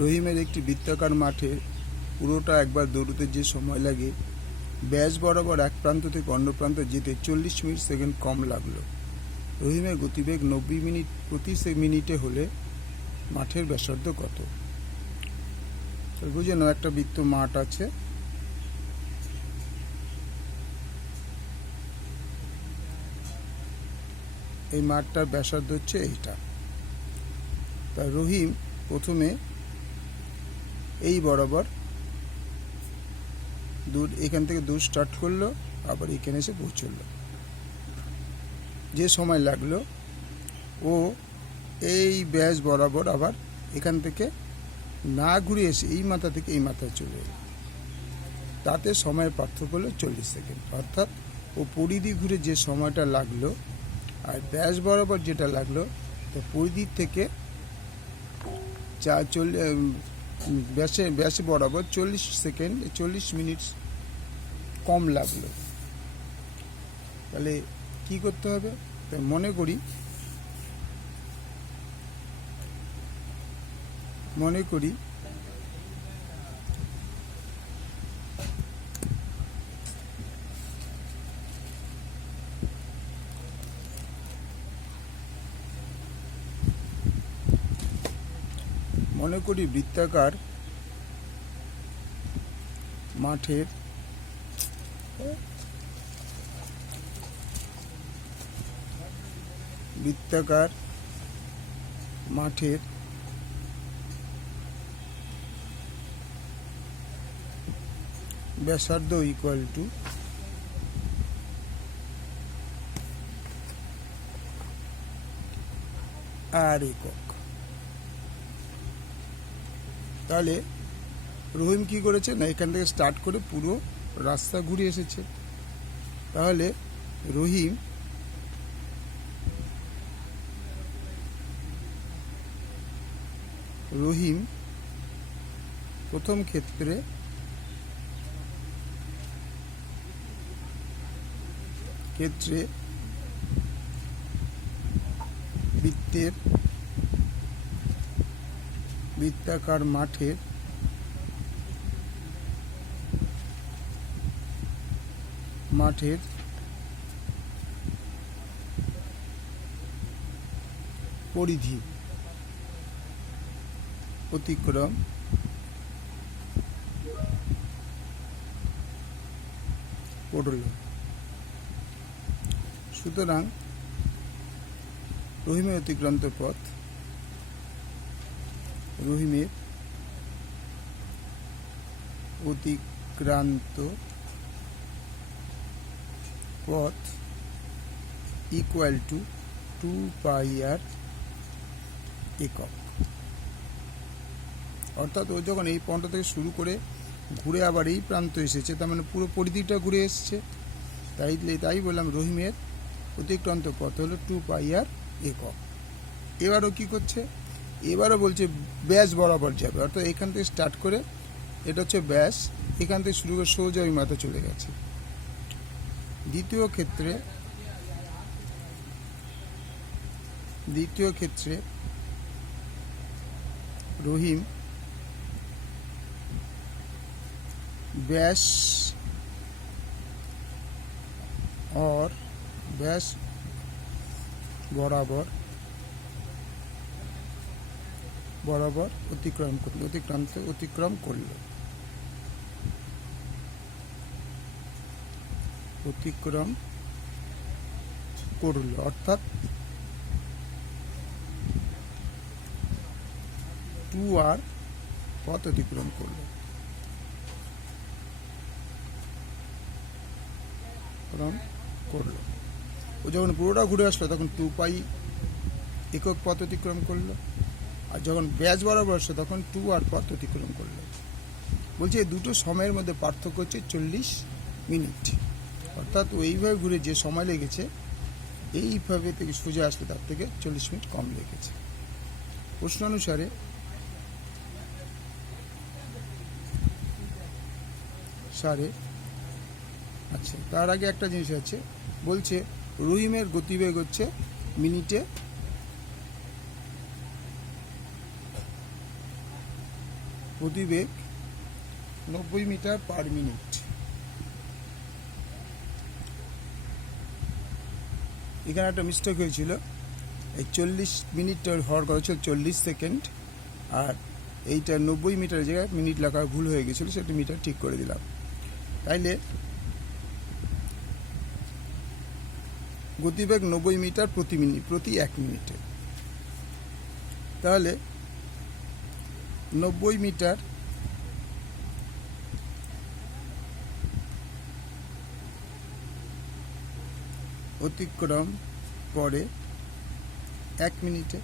রহিমের একটি বৃত্তাকার মাঠে পুরোটা একবার দৌড়তে যে সময় লাগে, ব্যাস বরাবর এক প্রান্ত থেকে অন্য প্রান্ত যেতে 40 মিনিট সেকেন্ড কম লাগলো। রহিমের গতিবেগ 90 মিনিট প্রতি মিনিটে হলে মাঠের ব্যাসার্ধ কত? বুঝে নাও, একটা বৃত্ত মাঠ আছে, এই মাঠটার ব্যাসার্ধ হচ্ছে এইটা। তা রহিম প্রথমে এই বরাবর এখান থেকে দূর স্টার্ট করলো, আবার এখানে এসে পৌঁছলো। যে সময় লাগলো, ও এই ব্যাস বরাবর আবার এখান থেকে না ঘুরে এসে এই মাথা থেকে এই মাথায় চলে এলো। তাতে সময়ের পার্থক্য হলো 40 সেকেন্ড। অর্থাৎ ও পরিধি ঘুরে যে সময়টা লাগলো আর ব্যাস বরাবর যেটা লাগলো, তো পরিধির থেকে ব্যাসে বরাবর 40 সেকেন্ড 40 মিনিট কম লাগলো। তাহলে কি করতে হবে? তাই মনে করি বৃত্তাকার মাঠের ব্যাসার্ধ ইকুয়াল টু আর একক। তাহলে রহিম কি করেছে না, এখান থেকে স্টার্ট করে পুরো রাস্তা ঘুরে এসেছে। তাহলে রহিম প্রথম ক্ষেত্রে বৃত্তাকার মাঠের পরিধি অতিক্রম করল। সুতরাং রহিমের অতিক্রান্ত পথ ইকুয়াল টু 2πr একক। অর্থাৎ ও যখন এই পয়েন্ট থেকে শুরু করে ঘুরে আবার এই প্রান্ত এসেছে, তার মানে পুরো পরিধিটা ঘুরে এসছে। তাই বললাম রহিমের অতিক্রান্ত পথ হলো 2πr একক। এবারও কি করছে? এবারও বলছে ব্যাস বরাবর যাবে। অর্থাৎ এখান থেকে স্টার্ট করে, এটা হচ্ছে ব্যাস, এখান থেকে শুরু করে সোজা ওই মাথা চলে গেছে। দ্বিতীয় ক্ষেত্রে রহিম ব্যাস বরাবর অতিক্রম করল। অর্থাৎ 2r পথ অতিক্রম করলো। ও যখন পুরোটা ঘুরে আসলো, তখন 2π একক পথ অতিক্রম করলো। আর যখন ব্যাস বরাবর আসলো, তখন 2r পথ অতিক্রম করলো। বলছে এই দুটো সময়ের মধ্যে পার্থক্য হচ্ছে 40 মিনিট। অর্থাৎ ও এইভাবে ঘুরে যে সময় লেগেছে, এইভাবে থেকে সোজা আসলে তার থেকে 40 মিনিট কম লেগেছে। প্রশ্ন অনুসারে আচ্ছা, তার আগে একটা জিনিস আছে, বলছে রহিমের গতিবেগ হচ্ছে মিনিটে গতিবেগ 90 মিটার পার মিনিট। এখানে একটা মিস্টেক হয়েছিল, এই 40 মিনিটটা হওয়ার কথা ছিল 40 সেকেন্ড, আর এইটা 90 মিটারের জায়গায় মিনিট লেখা ভুল হয়ে গেছিলো, সেটা মিটার ঠিক করে দিলাম। তাইলে গতিবেগ 90 মিটার প্রতি মিনিট, প্রতি 1 মিনিটে। তাহলে 90 মিটার অতিক্রম করে 1 মিনিটে,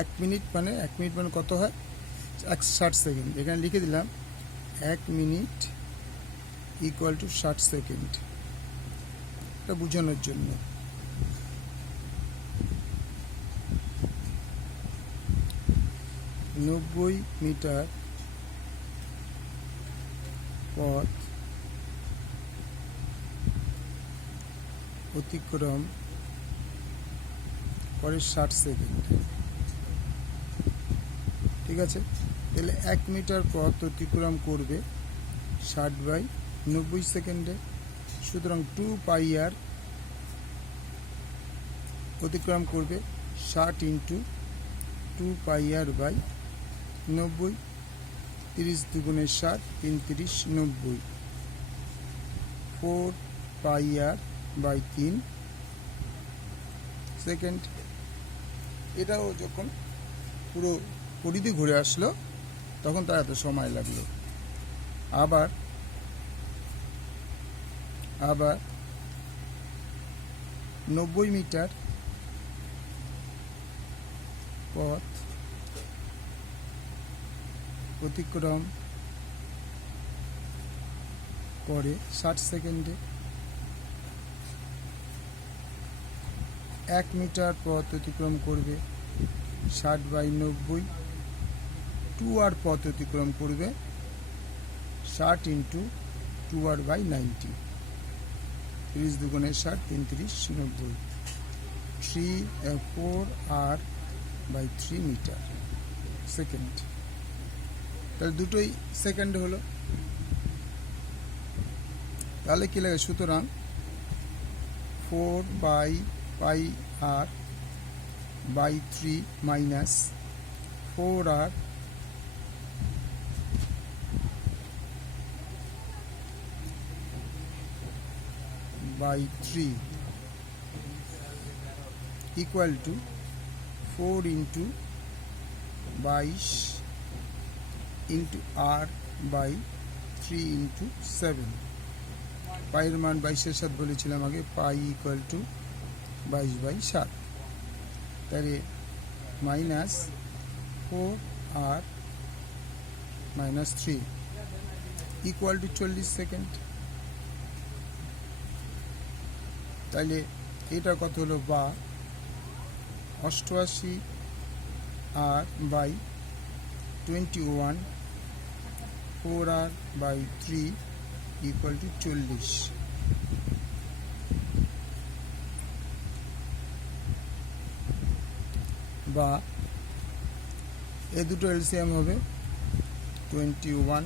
1 মিনিট মানে কত হয়? 60 সেকেন্ড। এখানে লিখে দিলাম 1 মিনিট ইকুয়াল টু 60 সেকেন্ড, এটা বোঝানোর জন্য। নব্বই মিটার পথ অতিক্রম করে 60 সেকেন্ড। ঠিক আছে, তাহলে 1 মিটার পথ অতিক্রম করবে 60/90 সেকেন্ডে। সুতরাং 2 পাই আর অতিক্রম করবে 60 ইন্টু 2 পাই আর বাই 90। 30 দুগুণে 60, 3 30 90, 4 পাই আর বাই 3 সেকেন্ড। এটাও যখন পুরো পরিধি ঘুরে আসলো তখন তার এত সময় লাগলো। আবার 90 মিটার পথ অতিক্রম করে 60 সেকেন্ডে। 1 মিটার পথ অতিক্রম করবে 60/90, 2 আর পথ অতিক্রম করবে 60 ইন্টু 2 আর বাই 90, 30 দুগুণে 60, 3 30 90, 4 আর বাই 3 মিটার সেকেন্ড। তাহলে দুটোই সেকেন্ড হলো। তাহলে কি লাগে? সুতরাং 4 by pi r by 3 minus 4 R by 3 equal to 4 into 22 into r by 3 into 7। পাইয়ের মান 22-এর সাথে বলেছিলাম আগে, পাই ইকুয়াল টু 22/7। তাহলে মাইনাস 4 আর মাইনাস 3 ইকুয়াল টু 40 সেকেন্ড। তাহলে এটা কত হলো? বা 88 আর by 21, 4 R by 3 equal to 40। বা এ দুটো এলসিএম হবে 21,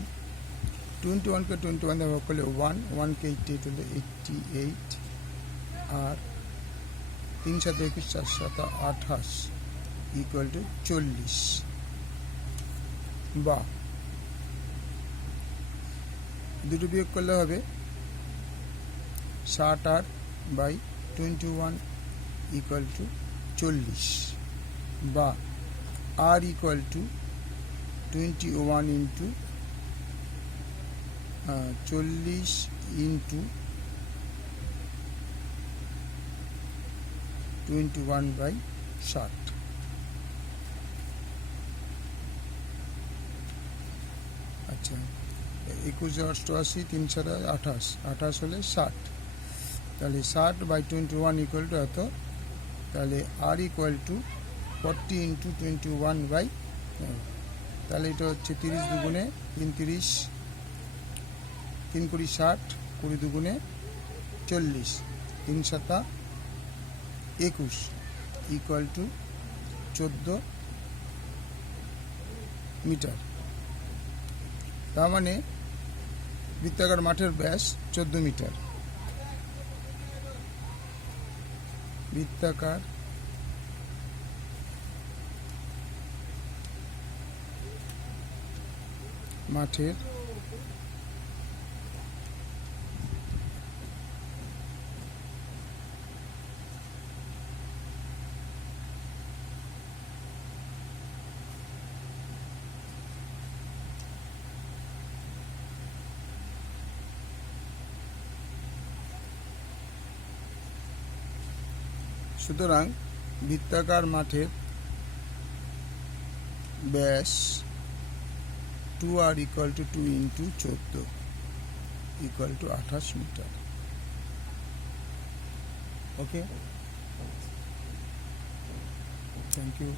21কে 21 দিয়ে ভাগ করলে 1, 1কে 88 হলে 88, আর 3 7 21, 4 7 28 ইকুয়াল টু 40। বা দুটো বিয়োগ করলে হবে 60 বাই 21 ইকুয়াল টু 40। বা আর ইকুয়াল টু 21 ইন্টু 40 ইন্টু 21/60। আচ্ছা, 21 88, 3 7 28, 28 হলে 60। তাহলে 60/21 ইকুয়াল টু এত। তাহলে আর ইকুয়াল টু 40 ইন্টু 21 তাহলে এটা হচ্ছে 30 দুগুণে 3 30, 3 20 60, 20 দুগুণে 40, 3 7 21 ইকুয়াল টু 14 মিটার। তার মানে বৃত্তাকার মাঠের ব্যাস 14 মিটার। বৃত্তাকার মাঠের সুতরাং বৃত্তাকার মাঠের ব্যাস 2r = 2 × 14 = 28 metre. Okay, thank you.